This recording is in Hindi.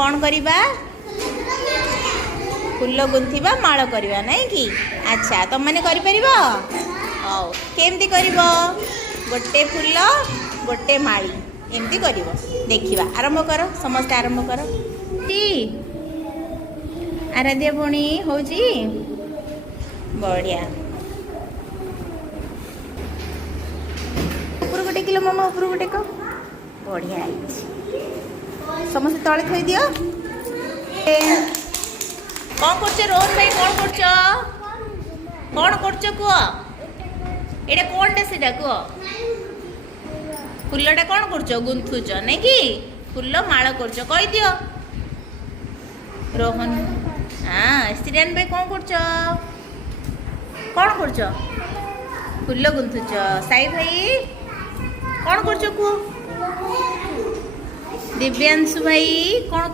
कौन करिबा फूल गुंथिबा माळ करिबा नहीं कि अच्छा तुम मैंने करि परिबो हौ केमती करिबो गोटे फूल गोटे माली एमती करिबो देखिबा आरंभ करो समस्त आरंभ करो टी आराध्या भणी होजी बढ़िया ऊपर गोटे किलो मामा ऊपर गोटे को बढ़िया समस्त तले थई दियो कौन करछ रोहन भाई कौन करछ कुह एटा कौन टे सेटा कुह फूलटा कौन करछ गुंथुच नहीं कि फूल माळ करछ कहि दियो रोहन हाँ स्टूडेंट भाई कौन करछ फूल गुंथुच साई भाई कौन करछ कुह दिव्यांशु भाई कौन